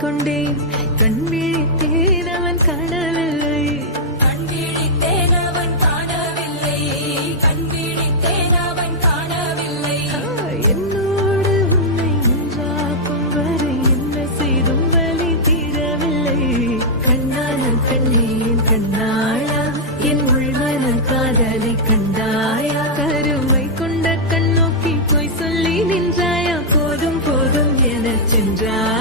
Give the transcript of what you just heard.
கொண்டேன் கண் விழித்தேன் அவன் காணவில்லை கண் விழித்தேன் அவன் காணவில்லை கண் விழித்தேன் அவன் காணவில்லை என்னோடு உன்னை ஒன்றாக்கும் வரை என்ன செய்தும் வலி தீரவில்லை கண்ணான பெண்ணே என் கண்ணாளா என் உள்மன காதலை கண்டாயா கருமை கொண்ட கண்ணோக்கி போய் சொல்லி நின்றாயா போதும் போதும் எனச் சென்றாய்